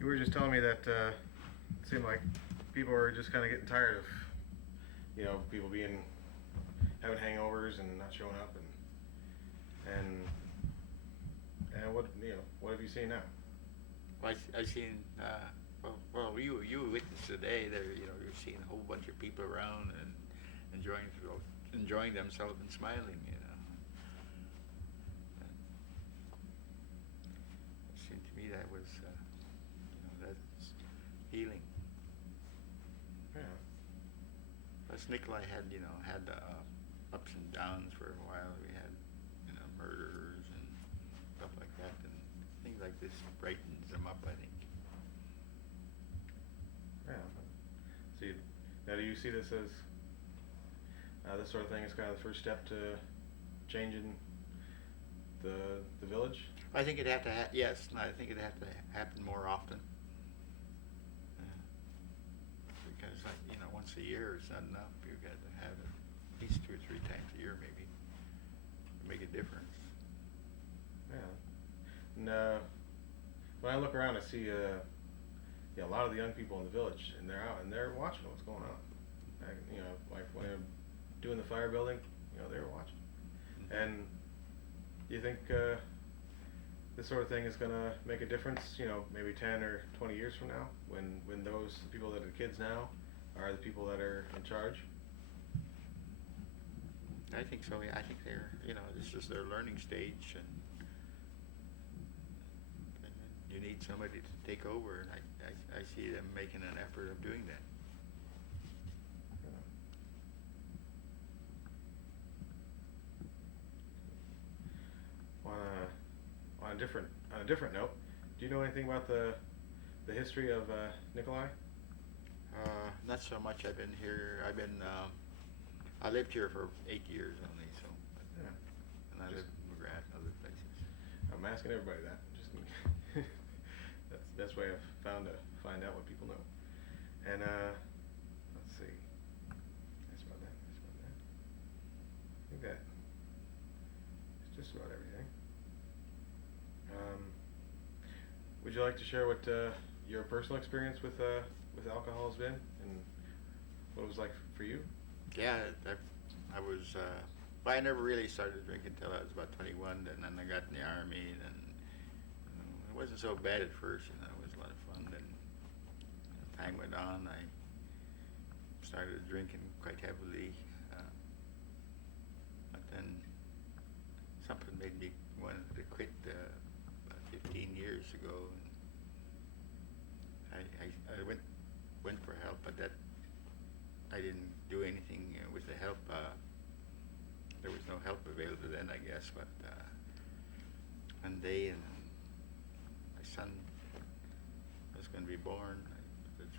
You were just telling me that it seemed like people were just kind of getting tired of, people having hangovers and not showing up, and what have you seen now? Well, I seen. Well, you witnessed today. You're seeing a whole bunch of people around and enjoying themselves and smiling. It seemed to me that was that's healing. Yeah. Plus, Nikolai had ups and downs for a while. We had murderers and stuff like that, and things like this brightens them up, I think. Yeah. Now, do you see this as this sort of thing is kind of the first step to changing the village? I think it'd have to yes, I think it'd have to happen more often. Because once a year is not enough. You've got to have it at least 2 or 3 times a year, maybe, to make a difference. Yeah. And when I look around, I see a lot of the young people in the village, and they're out and they're watching what's going on. Like when they're doing the fire building, they were watching. Mm-hmm. And do you think this sort of thing is going to make a difference? Maybe 10 or 20 years from now, when those people that are kids now are the people that are in charge? I think so. Yeah, I think they're this is their learning stage, and you need somebody to take over, and I see them making an effort of doing that. On a different note, do you know anything about the history of Nikolai? Not so much. I've been here. I lived here for 8 years only, so. Yeah. And I lived in McGrath and other places. I'm asking everybody that. Just that's the best way I've found to find out what people know. And let's see. That's about that. I think that is just about everything. Would you like to share what your personal experience with alcohol has been, and what it was like for you? Yeah, I was. Well, I never really started drinking until I was about 21, and then I got in the army, and it wasn't so bad at first. It was a lot of fun. Then as time went on, I started drinking quite heavily, but then something made me want to quit about 15 years ago. And I went for help, but that I didn't do anything with the help. There was no help available then, I guess. But one day, and my son was going to be born. It's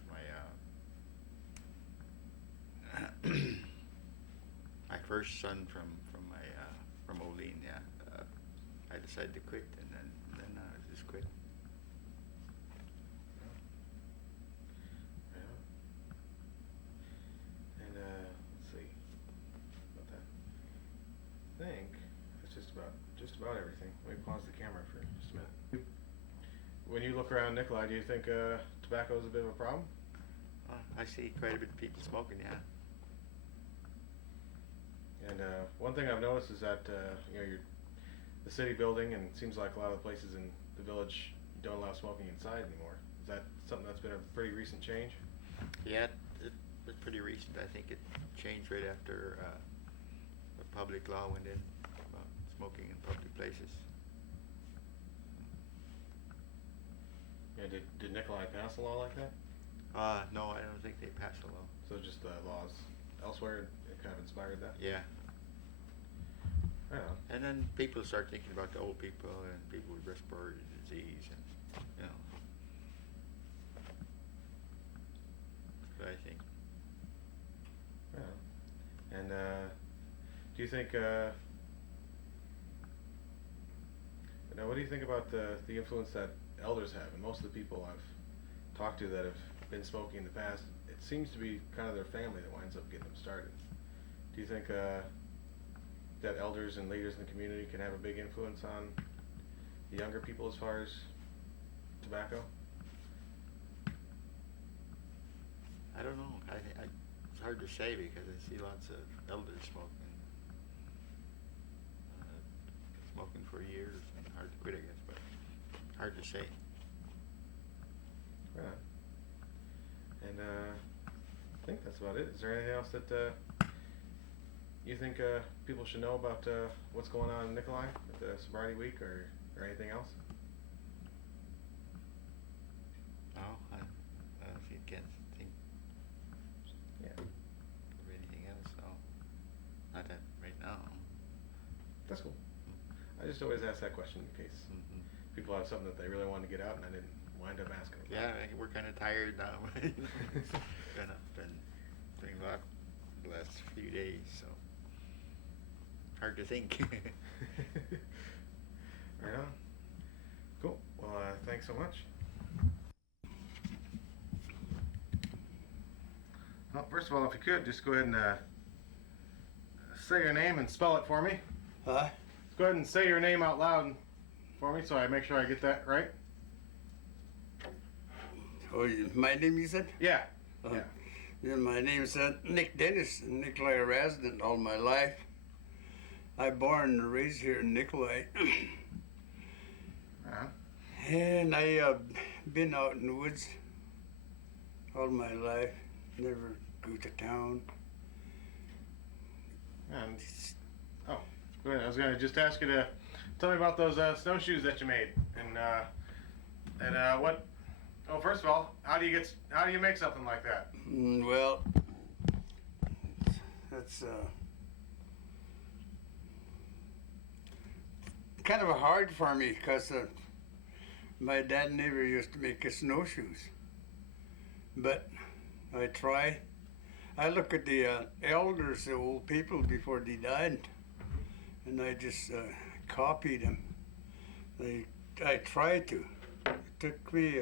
my first son from Moline. Yeah, I decided to quit, and then I just quit. I think it's just about everything. Let me pause the camera for just a minute. When you look around Nikolai, do you think tobacco is a bit of a problem? I see quite a bit of people smoking, yeah. And one thing I've noticed is that the city building, and it seems like a lot of the places in the village don't allow smoking inside anymore. Is that something that's been a pretty recent change? Yeah, it was pretty recent. I think it changed right after the public law went in about smoking in public places. Yeah, did Nikolai pass a law like that? No, I don't think they passed a law. So just laws elsewhere it kind of inspired that? Yeah. Yeah. And then people start thinking about the old people and people with respiratory disease, and that's what I think. Yeah. And do you think? What do you think about the influence that elders have? And most of the people I've talked to that have been smoking in the past, it seems to be kind of their family that winds up getting them started. Do you think that elders and leaders in the community can have a big influence on the younger people as far as tobacco? I don't know. It's hard to say because I see lots of elders smoking. Smoking for years and hard to quit, I guess, but hard to say. Right on. And I think that's about it. Is there anything else that you think people should know about what's going on in Nikolai at the Sobriety Week, or anything else? No, I honestly can't think Yeah. of anything else. No, not that right now. That's cool. I just always ask that question in case Mm-hmm. people have something that they really wanted to get out and I didn't wind up asking them. Yeah, we're kind of tired now. been doing a lot the last few days, so hard to think. Right on. Cool. Well, thanks so much. Well, first of all, if you could, just go ahead and say your name and spell it for me. Huh? Go ahead and say your name out loud for me so I make sure I get that right. Oh, my name you said? Yeah. Uh, Yeah. Yeah, my name is Nick Dennis, Nikolai resident all my life. I born and raised here in Nikolai. And I been out in the woods all my life. Never go to town. And oh, go ahead. I was gonna just ask you to tell me about those snowshoes that you made, and what. Oh, first of all, how do you make something like that? Well, that's kind of hard for me because my dad never used to make us snowshoes. But I try. I look at the elders, the old people before they died, and I just copied them. I tried to. It took me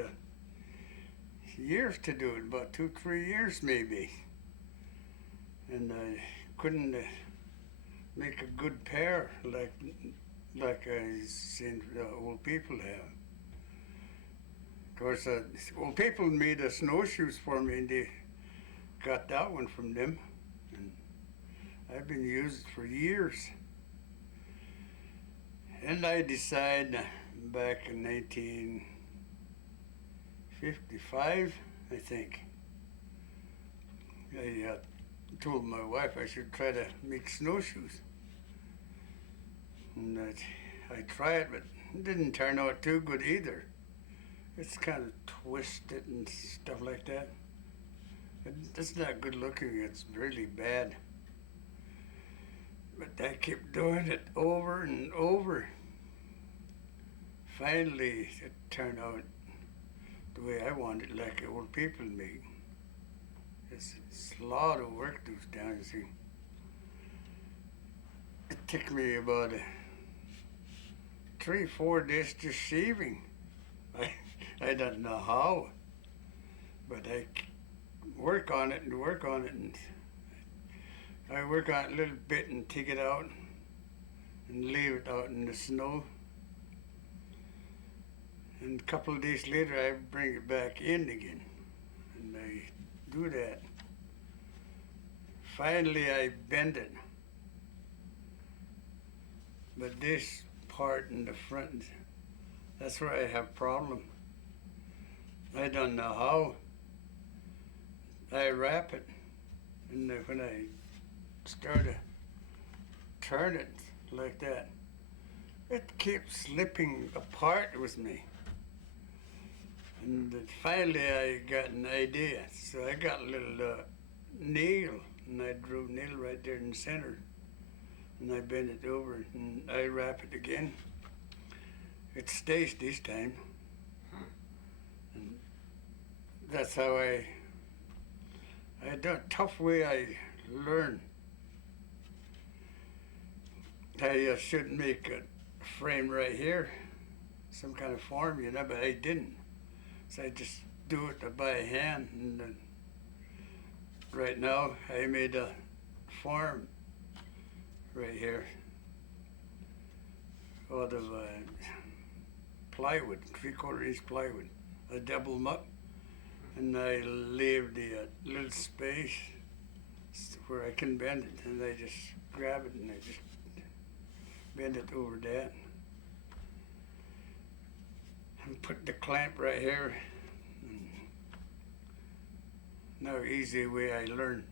years to do it, about 2-3 years maybe. And I couldn't make a good pair like I seen the old people have. Of course, old people made snowshoes for me, and they got that one from them. And I've been using it for years. And I decided back in 1955, I think, I told my wife I should try to make snowshoes. And I tried, but it didn't turn out too good either. It's kind of twisted and stuff like that. It's not good looking, it's really bad. But I kept doing it over and over. Finally, it turned out the way I wanted, like old people make. It's a lot of work those times. It took me about 3-4 days just shaving. I don't know how, but I work on it, and I work on it a little bit and take it out and leave it out in the snow. And a couple of days later, I bring it back in again, and I do that. Finally, I bend it, but this part in the front, that's where I have problem. I don't know how. I wrap it, and when I start to turn it like that, it keeps slipping apart with me. And finally I got an idea. So I got a little nail, and I drew a nail right there in the center. And I bend it over, and I wrap it again. It stays this time. And that's how I done a tough way I learn. I should make a frame right here, some kind of form, but I didn't. So I just do it by hand. And right now, I made a form right here out of plywood, 3/4 inch plywood. I double them up, and I leave the little space where I can bend it, and I just grab it and I just bend it over that. And put the clamp right here. Now easy way I learned.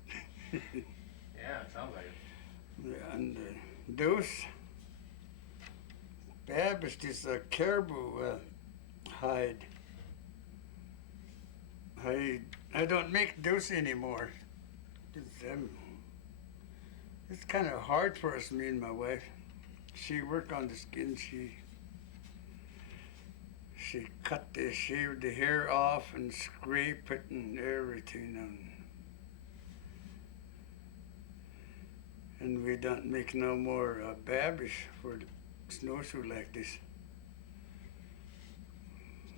Yeah, it sounds like it. And those Bab is just a caribou hide. I don't make those anymore. It's kind of hard for us, me and my wife. She work on the skin. She shaved the hair off and scrape it and everything. And we don't make no more babish for the snowshoe like this.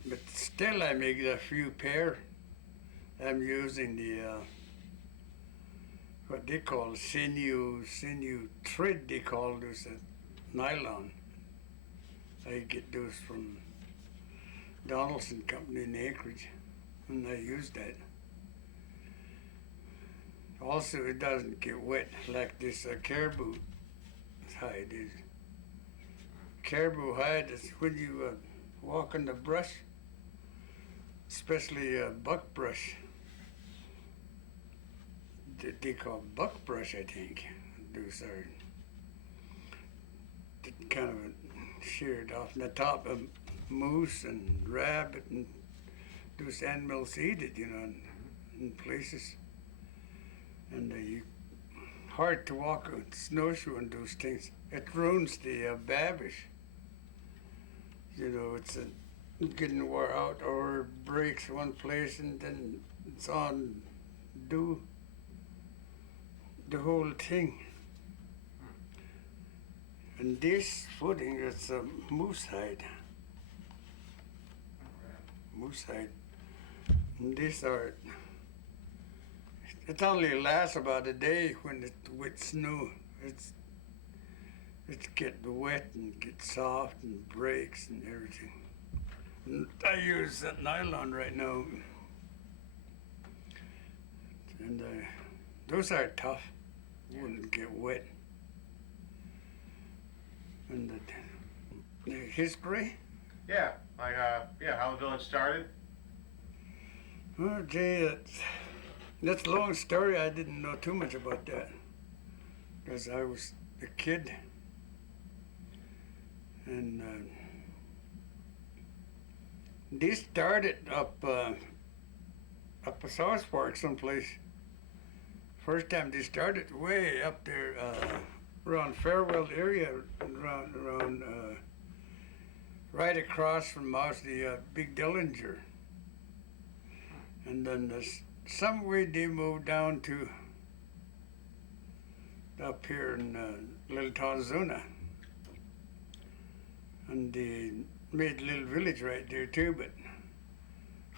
But still I make a few pair. I'm using the what they call sinew thread, they call those nylon. I get those from Donaldson Company in Anchorage, and I use that. Also, it doesn't get wet like this caribou hide is. Caribou hide is when you walk in the brush, especially buckbrush. They call buckbrush, I think. Those are kind of sheared off the top of moose and rabbit, and those animals eat it, in places. And hard to walk on snowshoe and those things. It ruins the babish. It's getting wore out or breaks one place and then it's on do the whole thing. And this footing is moose hide. Moose hide. And these are, it only lasts about a day when it's with snow. It's get wet and gets soft and breaks and everything. And I use that nylon right now. And those are tough. Wouldn't get wet. And the history? Yeah, like how the village started. Oh, gee, that's a long story. I didn't know too much about that because I was a kid. And they started up a South Park someplace. First time they started way up there around Farewell area, around right across from the Big Dillinger. And then some way they moved down to up here in Little Tazuna. And they made a little village right there too, but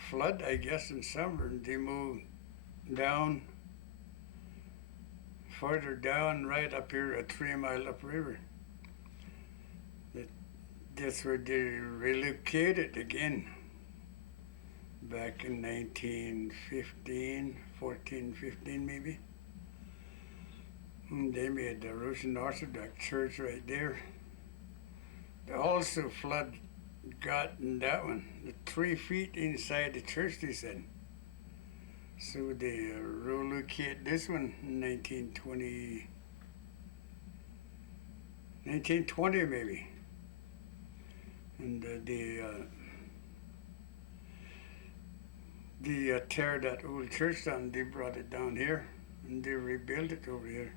flood, I guess, in summer, and they moved down, further down, right up here, a 3 mile upriver. That's where they relocated again, back in 1915, 15 maybe. And they made the Russian Orthodox Church right there. Also flood got in that one, 3 feet inside the church, they said. So they relocated this one in 1920 maybe. And they tear that old church down, they brought it down here, and they rebuilt it over here.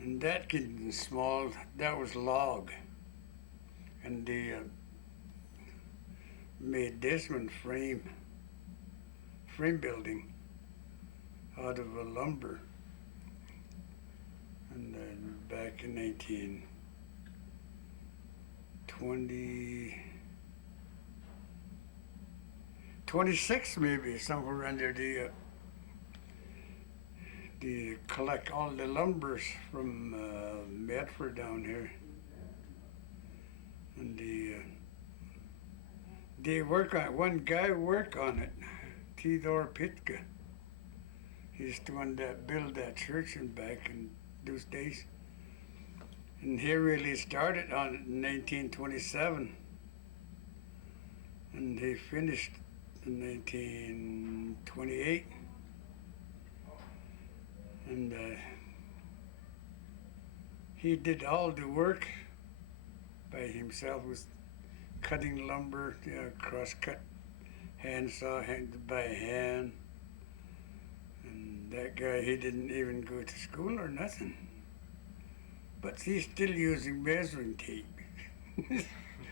And that getting small, that was log. And they made this one frame building out of a lumber. And back in 1926 maybe, somewhere under they collect all the lumbers from Medford down here. And they work on it. One guy work on it Theodore Pitka. He's the one that built that church in back in those days. And he really started on it in 1927. And he finished in 1928. And he did all the work by himself, was cutting lumber, cross-cut, handsaw, by hand. And that guy, he didn't even go to school or nothing. But he's still using measuring tape.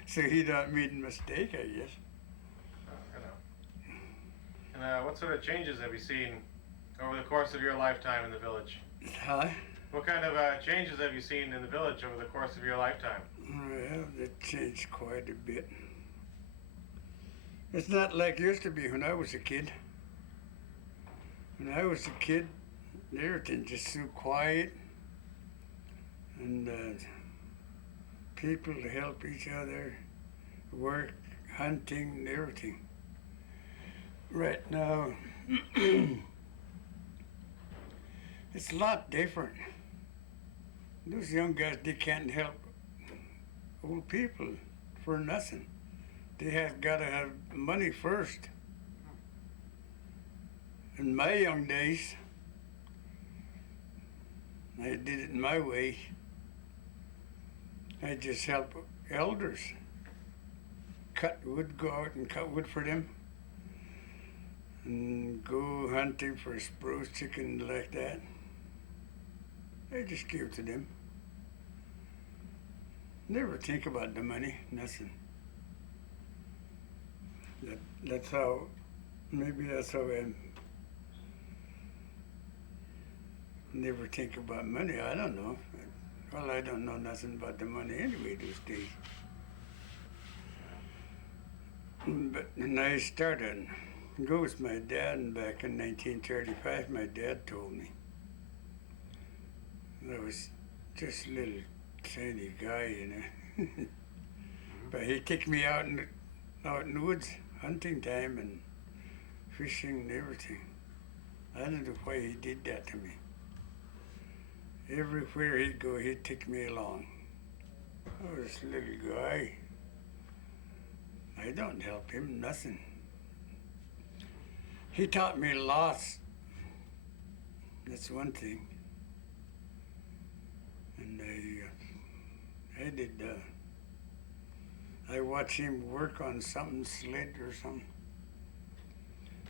So he don't make a mistake, I guess. I know. And what sort of changes have you seen over the course of your lifetime in the village? Huh? What kind of changes have you seen in the village over the course of your lifetime? Well, it changed quite a bit. It's not like it used to be when I was a kid. When I was a kid, everything just so quiet. And people help each other, work, hunting, and everything. Right now, it's a lot different. Those young guys, they can't help old people for nothing. They have got to have money first. In my young days, I did it my way. I just help elders cut wood, go out and cut wood for them, and go hunting for spruce chicken like that. I just give to them. Never think about the money, nothing. That's how, maybe that's how I never think about money. I don't know. Well, I don't know nothing about the money anyway these days. But when I started, go with my dad back in 1935, my dad told me. I was just a little tiny guy, But he took me out in the woods, hunting time and fishing and everything. I don't know why he did that to me. Everywhere he'd go, he'd take me along. I was a little guy. I don't help him, nothing. He taught me lots. That's one thing. And I watched him work on something, sled or something.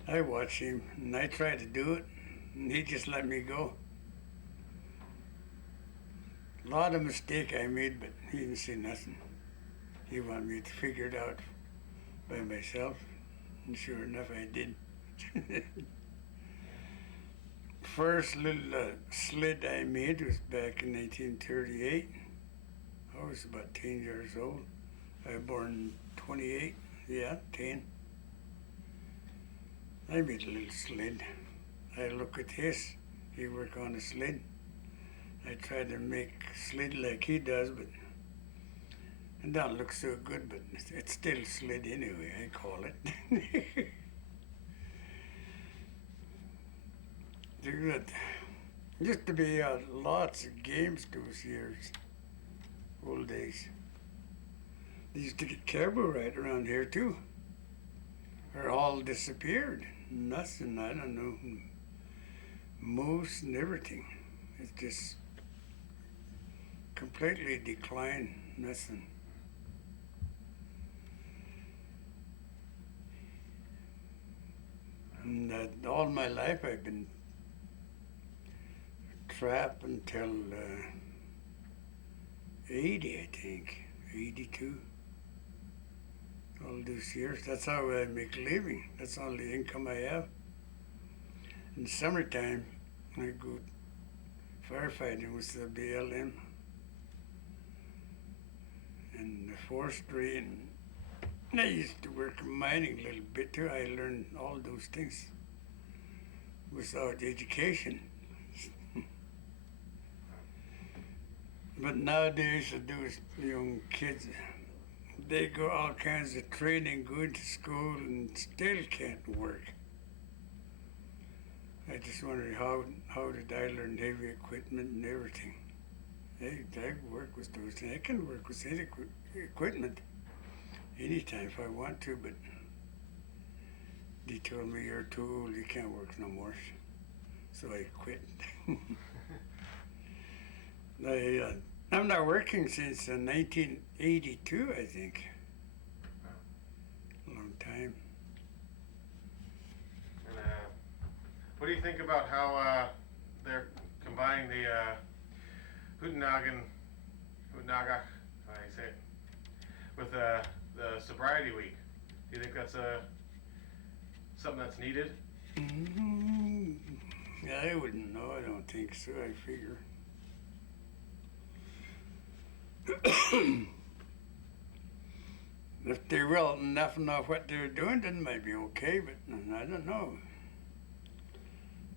I watched him, and I tried to do it, and he just let me go. A lot of mistake I made, but he didn't say nothing. He wanted me to figure it out by myself, and sure enough I did. First little sled I made was back in 1938. I was about 10 years old. I was born 28, 10. I made a little sled. I look at his, he work on a sled. I try to make sled like he does, but it don't look so good, but it's still sled anyway, I call it. There used to be lots of games those years, old days. They used to get cowboy right around here too. Or all disappeared. Nothing, I don't know. Moose and everything. It's just completely declined, nothing. And all my life I've been trapped until 80, I think, 82. All those years, that's how I make a living. That's all the income I have. In summertime, I go firefighting with the BLM and the forestry, and I used to work mining a little bit too. I learned all those things without education. But nowadays, those young kids, they go all kinds of training, going to school, and still can't work. I just wondered how did I learn heavy equipment and everything. I work with those things. I can work with any equipment anytime if I want to, but they told me you're too old, you can't work no more. So I quit. I'm not working since 1982, I think. Long time. And what do you think about how they're combining the Hootenanny, how you say it, with the sobriety week? Do you think that's something that's needed? I wouldn't know. I don't think so. I figure. If they will enough know what they're doing, then it might be okay, but I don't know.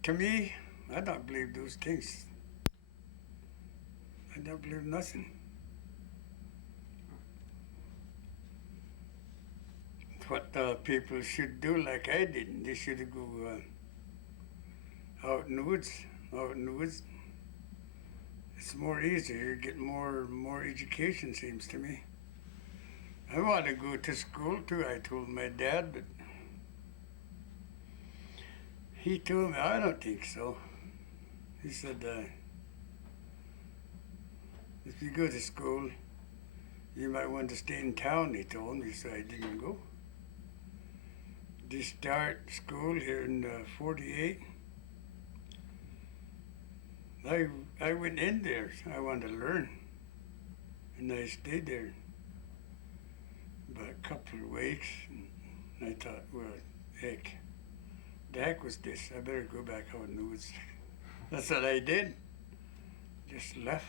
To me, I don't believe those things. I don't believe nothing. What people should do like I did, they should go out in the woods. Out in the woods, it's more easier. You get more education, seems to me. I want to go to school too, I told my dad, but he told me, I don't think so. He said, if you go to school, you might want to stay in town, he told me, so I didn't go. They start school here in 48. I went in there, I wanted to learn, and I stayed there about a couple of weeks, and I thought, well, heck, the heck was this, I better go back out in the woods. That's what I did, just left.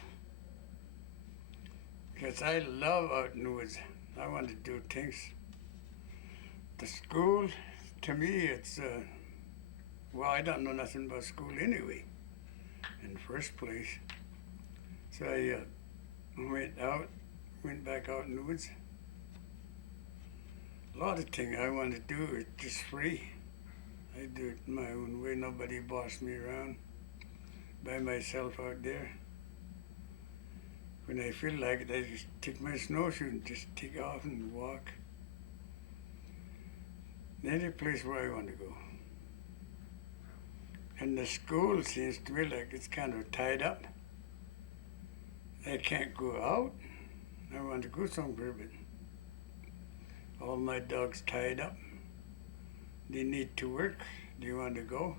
Because I love out in the woods, I want to do things. The school, to me, it's, well, I don't know nothing about school anyway, in the first place. So I went back out in the woods. A lot of things I want to do is just free. I do it my own way, nobody boss me around. By myself out there. When I feel like it, I just take my snowshoe and just take off and walk. Any place where I want to go. And the school seems to me like it's kind of tied up. I can't go out. I want to go somewhere, but all my dogs tied up. They need to work. They want to go.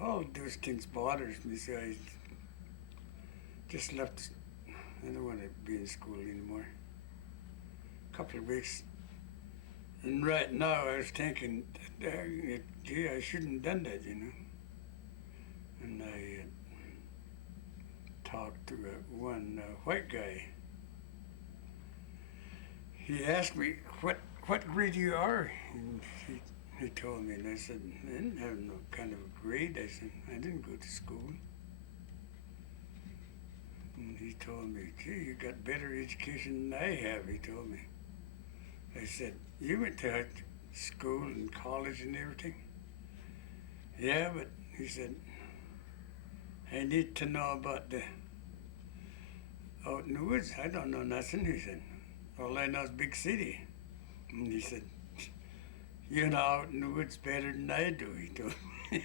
All those things bothers me, so I just left. I don't want to be in school anymore. A couple of weeks. And right now I was thinking, gee, I shouldn't have done that, you know. And I talked to one white guy. He asked me, what grade you are? And he told me, and I said, I didn't have no kind of a grade. I said, I didn't go to school. And he told me, gee, you got better education than I have, he told me. I said, you went to school and college and everything? Yeah, but he said, I need to know about the out in the woods. I don't know nothing, he said. All I know is big city. And he said, you know out in the woods better than I do, he told me.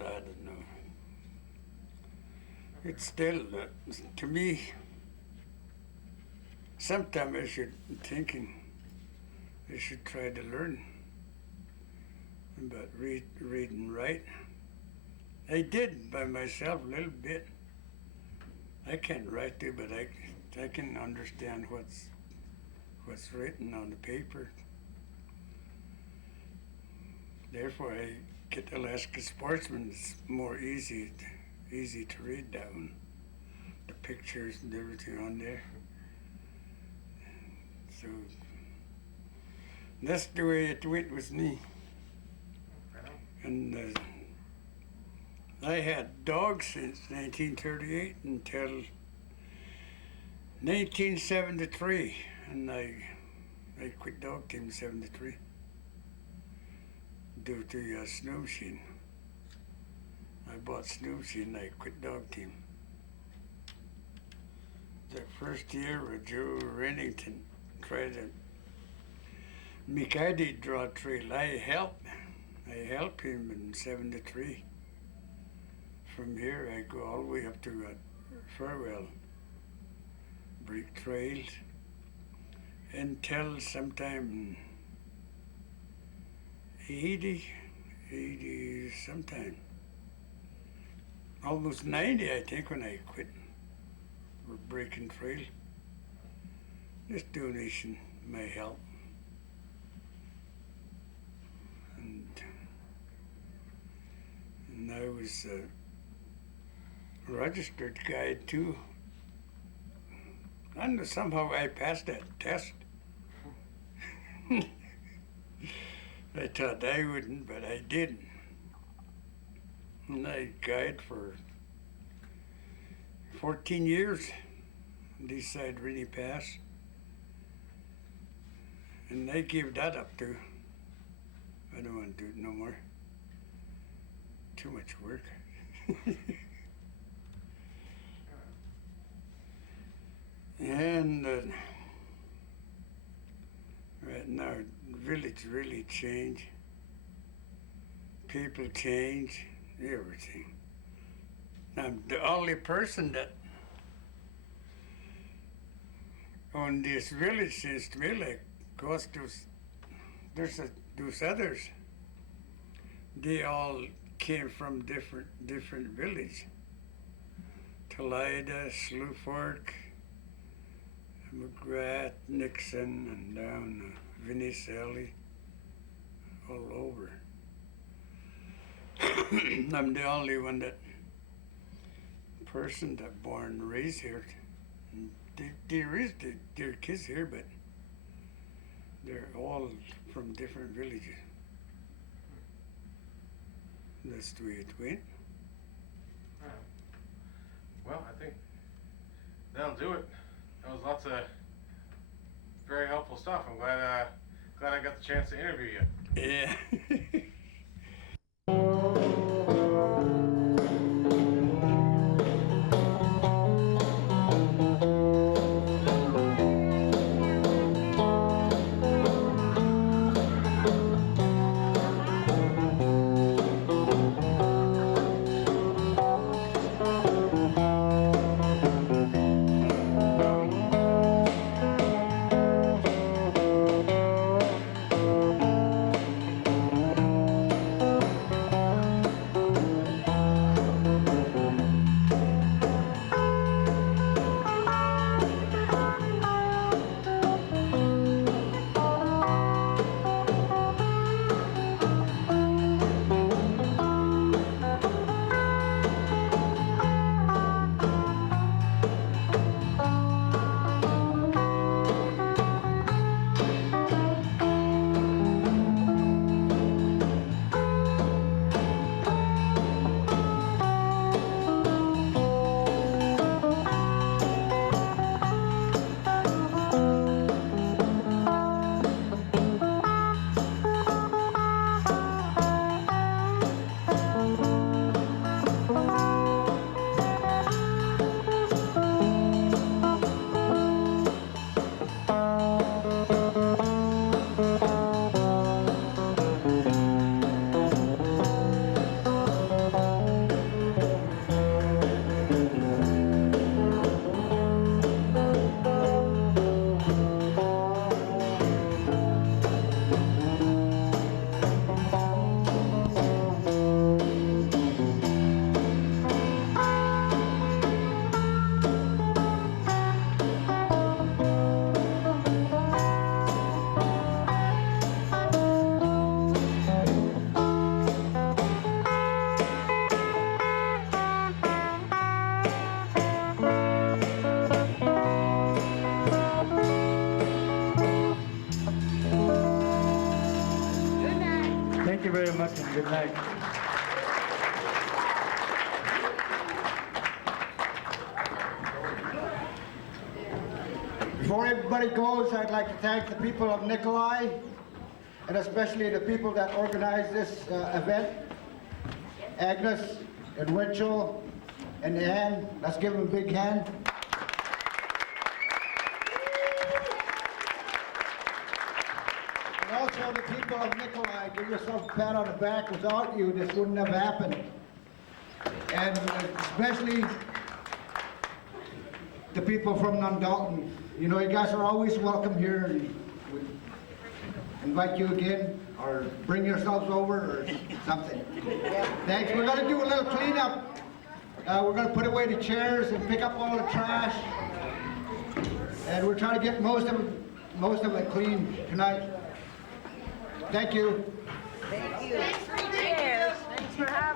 I don't know. It's still, to me, sometimes I should thinking I should try to learn about read and write. I did by myself a little bit. I can't write it, but I can understand what's written on the paper. Therefore, I get Alaska Sportsman. It's more easy to read that one. The pictures and everything on there. So that's the way it went with me. And I had dogs since 1938 until 1973, and I quit dog team in 73. due to snowshoeing. I bought snowshoeing and I quit dog team. The first year with Joe Rennington tried to make Eddie draw trail. I helped him in '73. From here I go all the way up to Farwell, break trails, until sometime in 80 sometime. Almost 90 I think when I quit. We're breaking trail. This donation may help. And I was a registered guide too. And somehow I passed that test. I thought I wouldn't, but I did. And I guide for 14 years. This side really passed. And I gave that up too. I don't want to do it no more. Too much work. And right now, the village really changed. People change, everything. I'm the only person that on this village seems to me like, cause there's those others. They all came from different village. Talida, Slough Fork, McGrath, Nixon, and down Vinnicelli, all over. I'm the only one person that born and raised here. They raised their kids here, but they're all from different villages. That's the way it went. Well, I think that'll do it. That was lots of very helpful stuff. I'm glad I got the chance to interview you. Yeah. Thank you very much and good night. Before everybody goes, I'd like to thank the people of Nikolai and especially the people that organized this event, Agnes and Winchell and Ann. Let's give them a big hand. And also the people of Nikolai, give yourself a pat on the back. Without you, this wouldn't have happened. And especially the people from Nundalton. You know, you guys are always welcome here, and we invite you again, or bring yourselves over, or something. Thanks. We're going to do a little cleanup. We're going to put away the chairs and pick up all the trash. And we're trying to get most of it clean tonight. Thank you. Thank you. Thanks for having us.